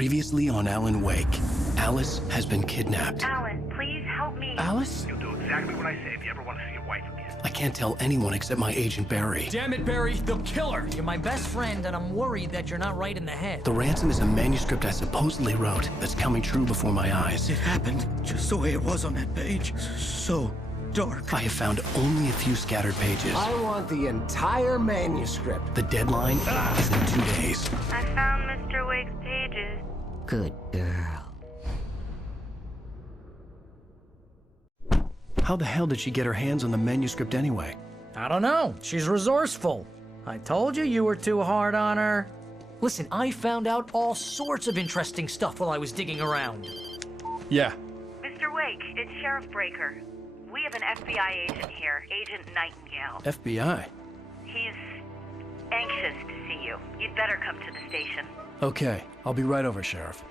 Previously on Alan Wake, Alice has been kidnapped. Alan, please help me. Alice? You'll do exactly what I say if you ever want to see your wife again. I can't tell anyone except my agent Barry. Damn it, Barry, they'll kill her! You're my best friend, and I'm worried that you're not right in the head. The ransom is a manuscript I supposedly wrote that's coming true before my eyes. It happened just the way it was on that page. So dark. I have found only a few scattered pages. I want the entire manuscript. The deadline is in 2 days. I found Mr. Wake's pages. Good girl. How the hell did she get her hands on the manuscript anyway? I don't know. She's resourceful. I told you you were too hard on her. Listen, I found out all sorts of interesting stuff while I was digging around. Yeah. Mr. Wake, it's Sheriff Breaker. We have an FBI agent here, Agent Nightingale. FBI? He's anxious to see you. You'd better come to the station. Okay, I'll be right over, Sheriff.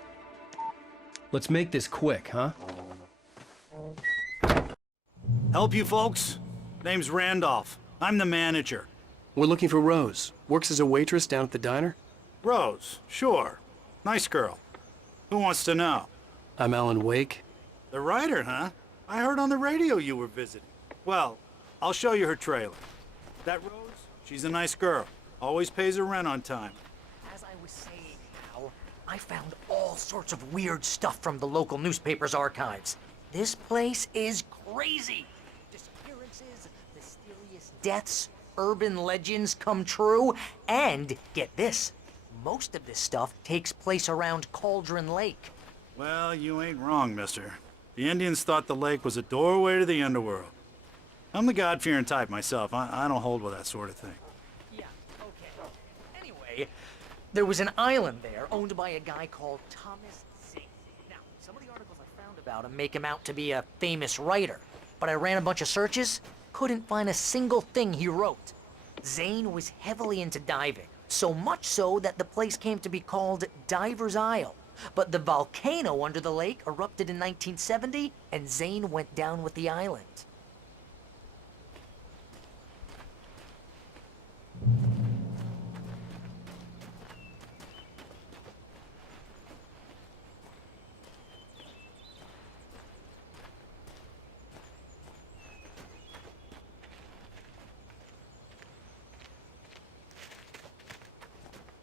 Let's make this quick, huh? Help you folks? Name's Randolph. I'm the manager. We're looking for Rose. Works as a waitress down at the diner. Rose, sure. Nice girl. Who wants to know? I'm Alan Wake. The writer, huh? I heard on the radio you were visiting. Well, I'll show you her trailer. That Rose? She's a nice girl. Always pays her rent on time. As I was saying, Al, I found all sorts of weird stuff from the local newspaper's archives. This place is crazy. Disappearances, mysterious deaths, urban legends come true, and get this, most of this stuff takes place around Cauldron Lake. Well, you ain't wrong, mister. The Indians thought the lake was a doorway to the underworld. I'm the God-fearing type myself. I don't hold with that sort of thing. Yeah, okay. Anyway, there was an island there owned by a guy called Thomas Zane. Now, some of the articles I found about him make him out to be a famous writer, but I ran a bunch of searches, couldn't find a single thing he wrote. Zane was heavily into diving, so much so that the place came to be called Diver's Isle. But the volcano under the lake erupted in 1970, and Zane went down with the island.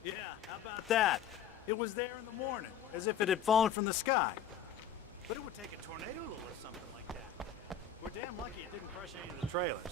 Yeah, how about that? It was there in the morning, as if it had fallen from the sky. But it would take a tornado to lift something like that. We're damn lucky it didn't crush any of the trailers.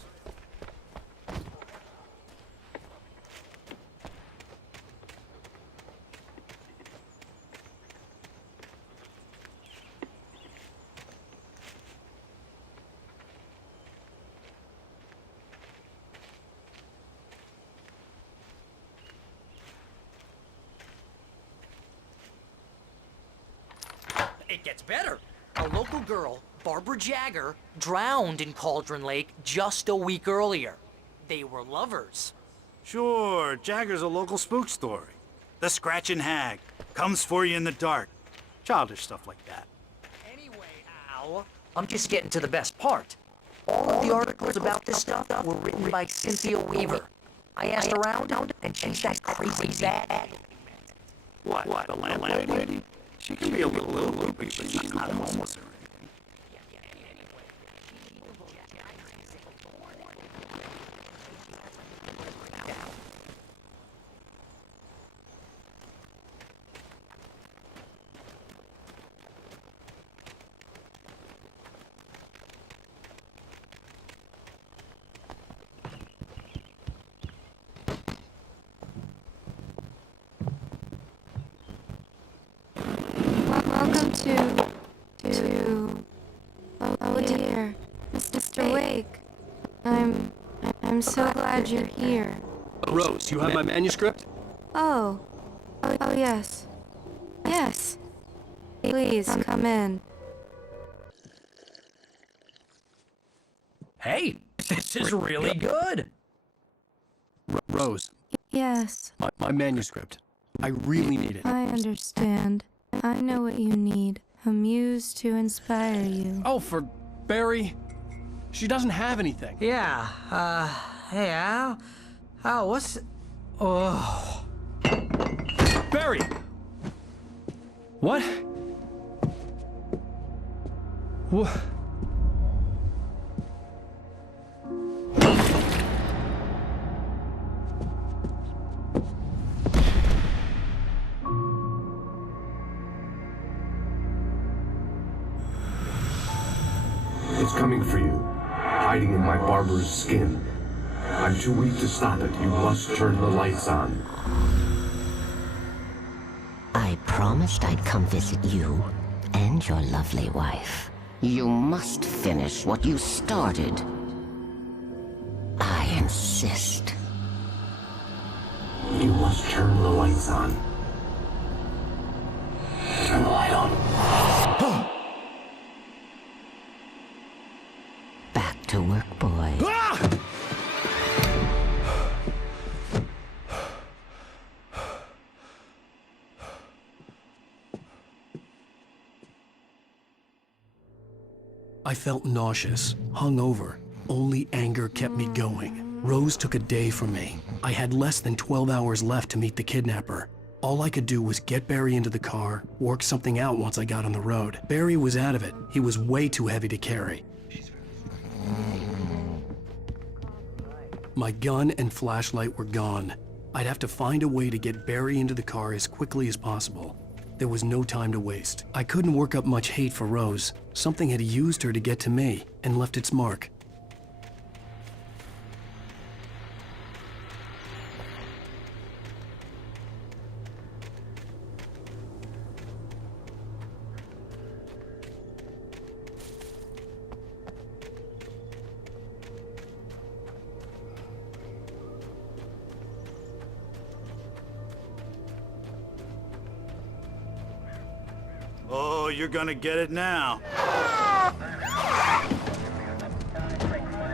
It gets better. A local girl, Barbara Jagger, drowned in Cauldron Lake just a week earlier. They were lovers. Sure, Jagger's a local spook story. The Scratching Hag comes for you in the dark. Childish stuff like that. Anyway, Al, I'm just getting to the best part. All of the articles about this stuff were written by Cynthia Weaver. I asked around, and she's that crazy bad. What, the landlady? She can be a little loopy, but she's not homeless or anything. Welcome to... Oh dear, Mr. Wake. I'm so glad you're here. Rose, you have my manuscript? Oh yes. Yes. Please, come in. Hey, this is really good. Rose, Yes, my manuscript. I really need it. I understand. I know what you need. A muse to inspire you. Oh, for Barry. She doesn't have anything. Yeah, hey, Al. Al, what's... Oh... Barry! What? What? It's coming for you, hiding in my barber's skin. I'm too weak to stop it. You must turn the lights on. I promised I'd come visit you and your lovely wife. You must finish what you started. I insist. You must turn the lights on. Turn the light on. Back to work, boy. I felt nauseous, hungover. Only anger kept me going. Rose took a day from me. I had less than 12 hours left to meet the kidnapper. All I could do was get Barry into the car, work something out once I got on the road. Barry was out of it. He was way too heavy to carry. My gun and flashlight were gone. I'd have to find a way to get Barry into the car as quickly as possible. There was no time to waste. I couldn't work up much hate for Rose. Something had used her to get to me and left its mark. Oh, you're gonna get it now.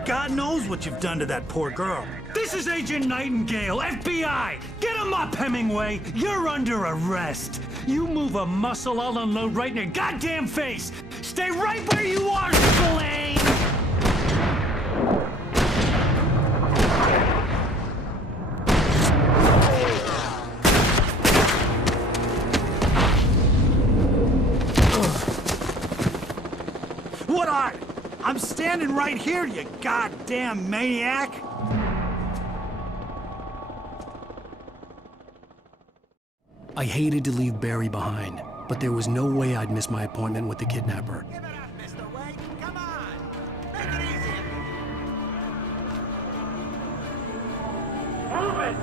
God knows what you've done to that poor girl. This is Agent Nightingale, FBI! Get him up, Hemingway! You're under arrest! You move a muscle, I'll unload right in your goddamn face! Stay right where you are, Spillane! What are? I'm standing right here, you goddamn maniac! I hated to leave Barry behind, but there was no way I'd miss my appointment with the kidnapper. Give it up, Mr. Wake! Come on! Make it easy! Move it!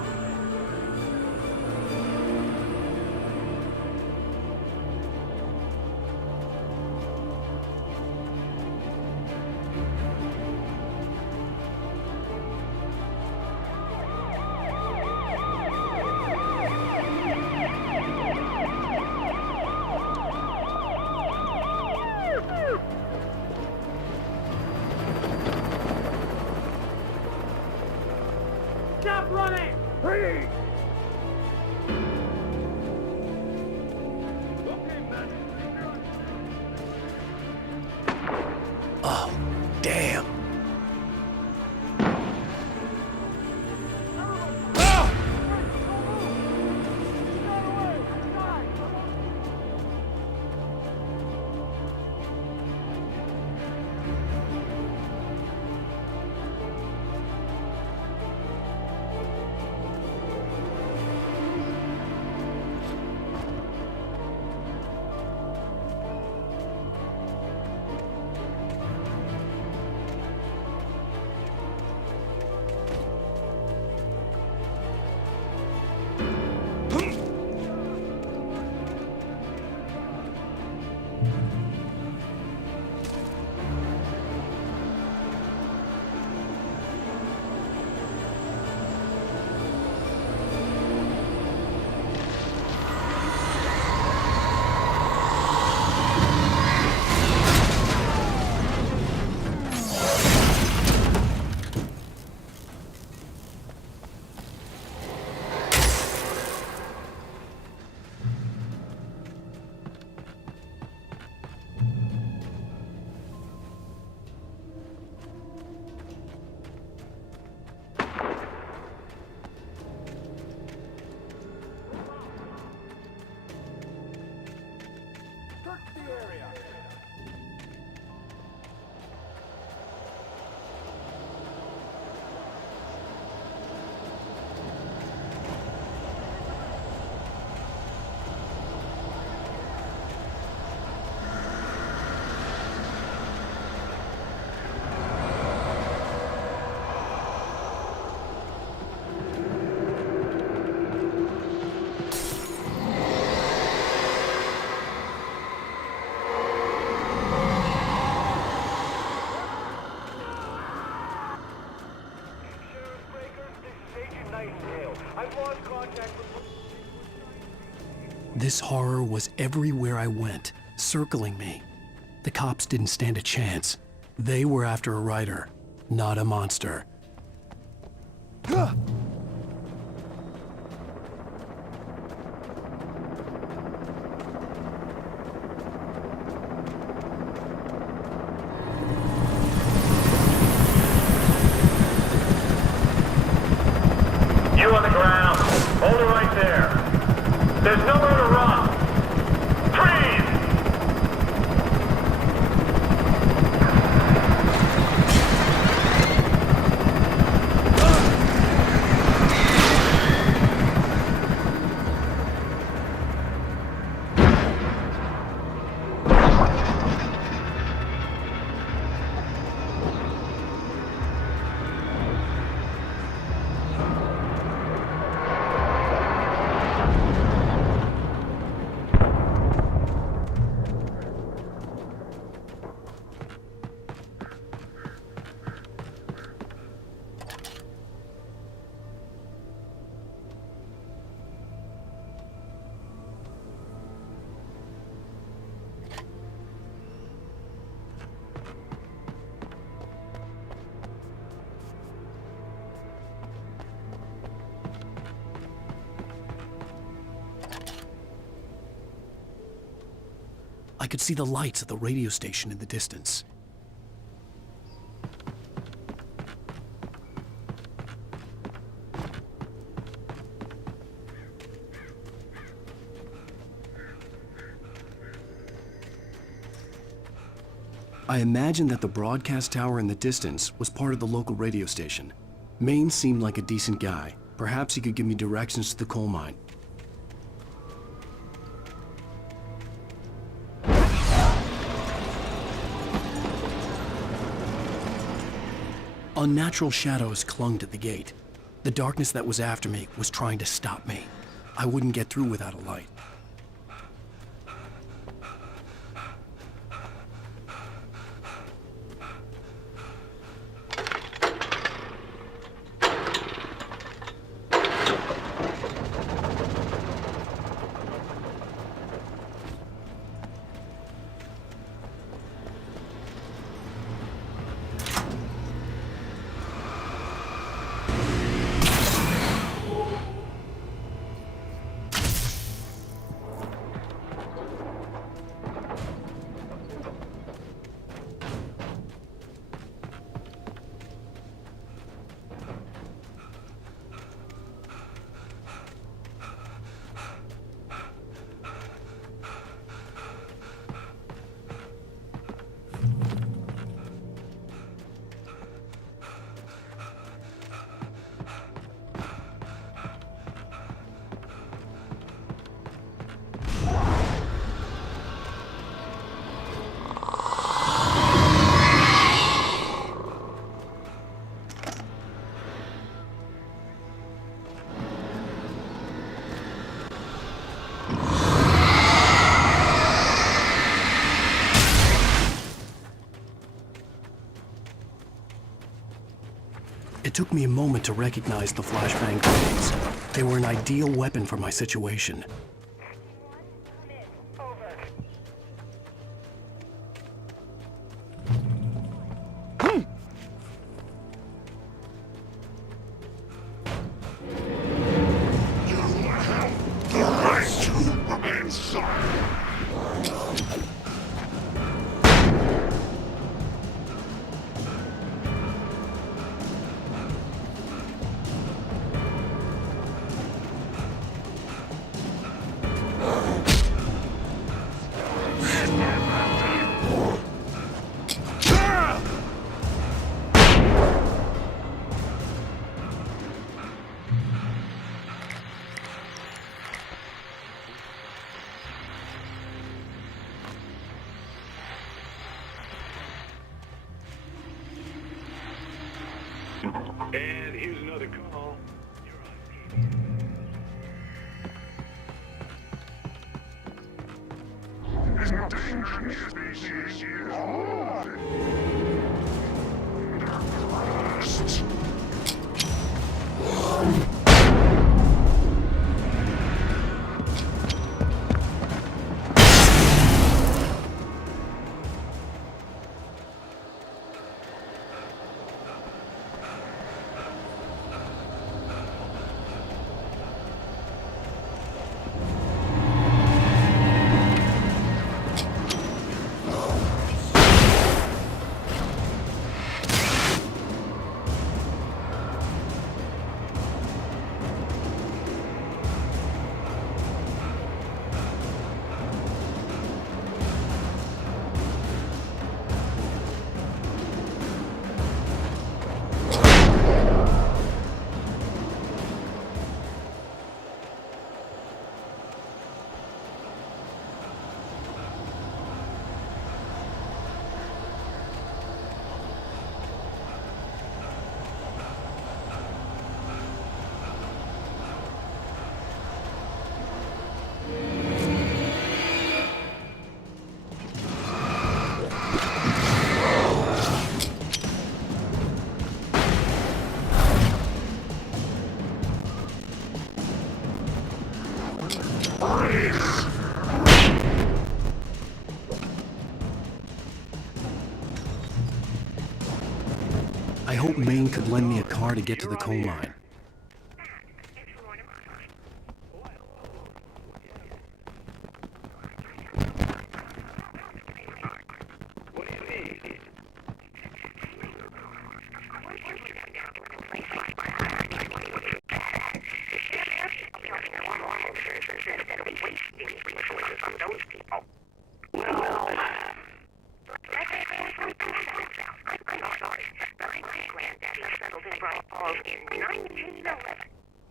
Stop running! Please! Oh, damn. Nightingale. I've lost contact with... This horror was everywhere I went, circling me. The cops didn't stand a chance. They were after a writer, not a monster. You on the ground. Hold it right there. There's nowhere to run. Freeze! I could see the lights of the radio station in the distance. I imagined that the broadcast tower in the distance was part of the local radio station. Maine seemed like a decent guy. Perhaps he could give me directions to the coal mine. Unnatural shadows clung to the gate. The darkness that was after me was trying to stop me. I wouldn't get through without a light. It took me a moment to recognize the flashbang grenades. They were an ideal weapon for my situation. And here's another call. You're on. Agent Maine could lend me a car to get to the coal mine.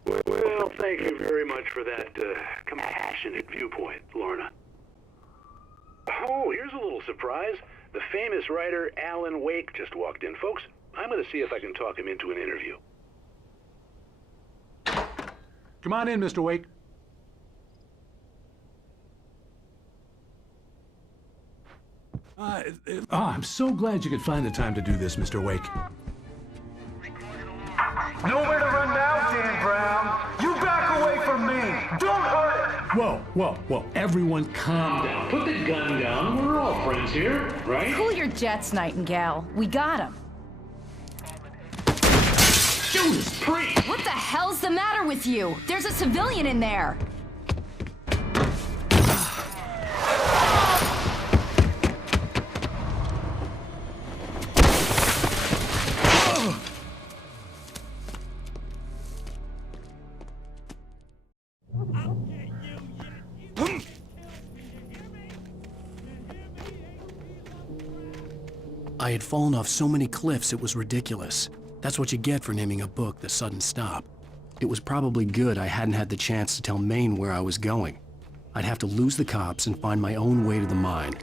Well, thank you very much for that compassionate viewpoint, Lorna. Oh, here's a little surprise. The famous writer Alan Wake just walked in. Folks, I'm going to see if I can talk him into an interview. Come on in, Mr. Wake. I'm so glad you could find the time to do this, Mr. Wake. Nowhere to run now, Dan Brown. You back away from me. Don't hurt it. Whoa. Everyone calm down. Put the gun down. We're all friends here, right? Cool your jets, Nightingale. We got him. Judas Priest! What the hell's the matter with you? There's a civilian in there. I had fallen off so many cliffs it was ridiculous. That's what you get for naming a book The Sudden Stop. It was probably good I hadn't had the chance to tell Maine where I was going. I'd have to lose the cops and find my own way to the mine.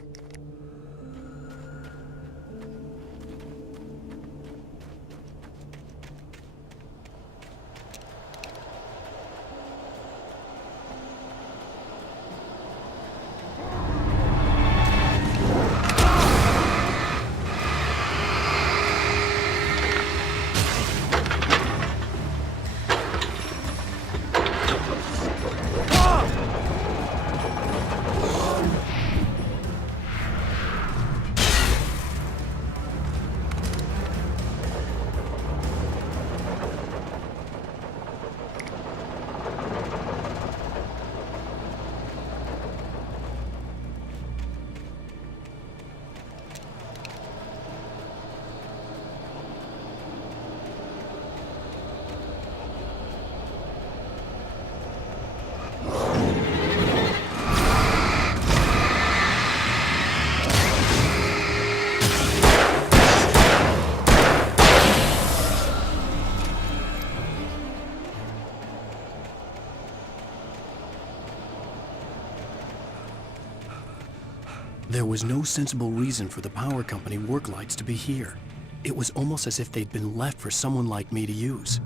There was no sensible reason for the power company work lights to be here. It was almost as if they'd been left for someone like me to use.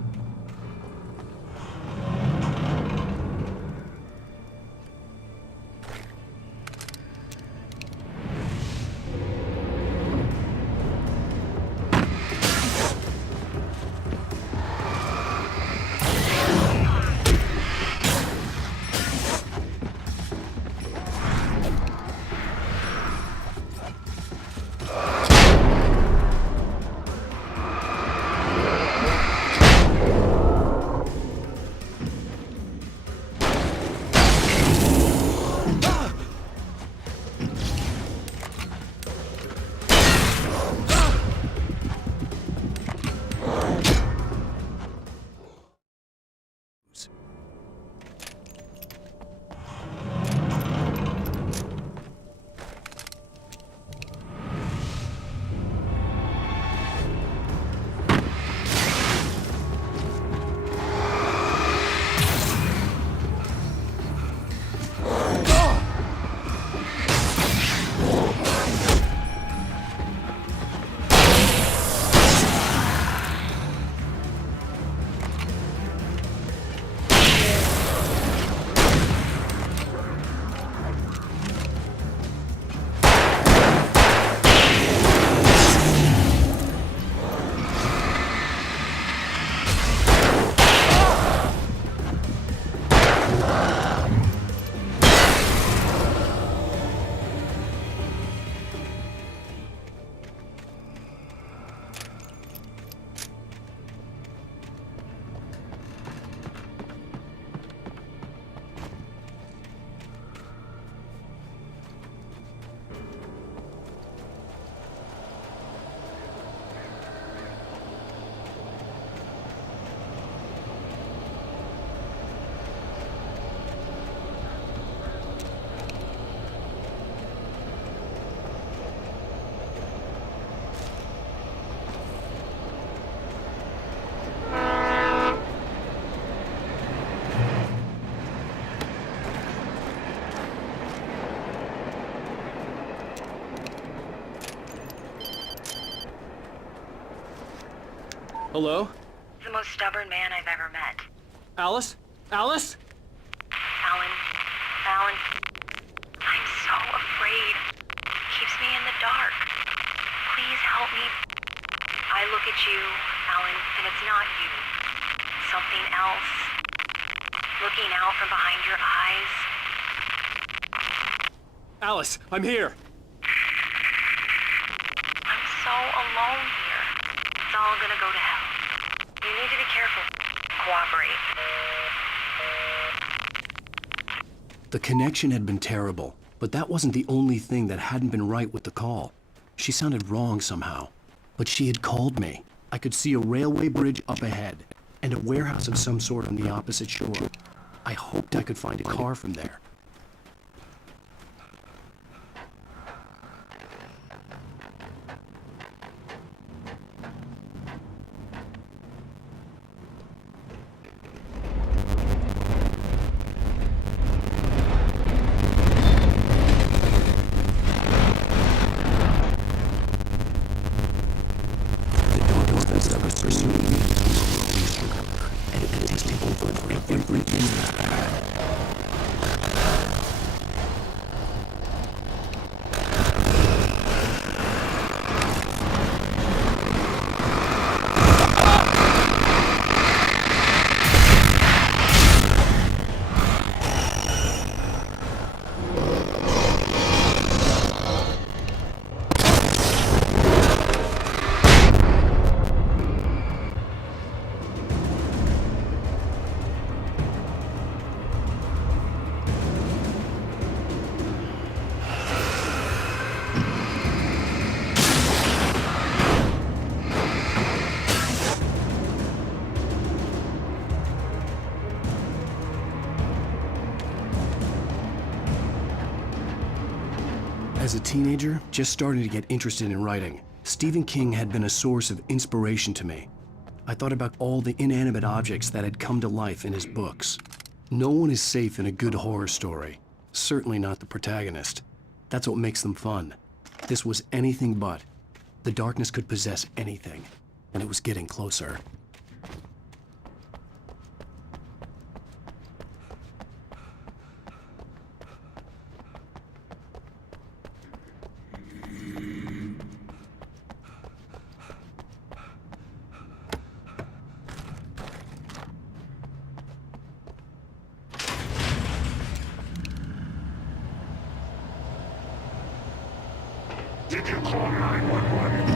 Hello? The most stubborn man I've ever met. Alice? Alice? Alan. Alan. I'm so afraid. Keeps me in the dark. Please help me. I look at you, Alan, and it's not you. Something else. Looking out from behind your eyes. Alice, I'm here. I'm so alone here. It's all gonna go to hell. You need to be careful. Cooperate. The connection had been terrible, but that wasn't the only thing that hadn't been right with the call. She sounded wrong somehow, but she had called me. I could see a railway bridge up ahead, and a warehouse of some sort on the opposite shore. I hoped I could find a car from there. As a teenager, just starting to get interested in writing, Stephen King had been a source of inspiration to me. I thought about all the inanimate objects that had come to life in his books. No one is safe in a good horror story. Certainly not the protagonist. That's what makes them fun. This was anything but. The darkness could possess anything, and it was getting closer. Did you call 911?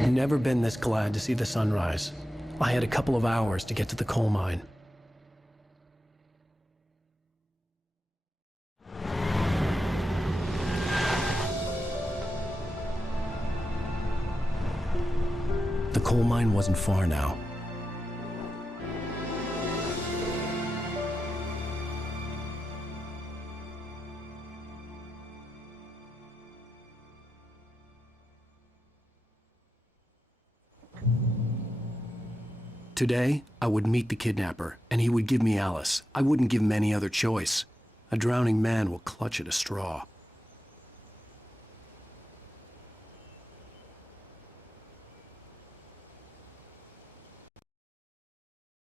I'd never been this glad to see the sunrise. I had a couple of hours to get to the coal mine. The coal mine wasn't far now. Today, I would meet the kidnapper, and he would give me Alice. I wouldn't give him any other choice. A drowning man will clutch at a straw.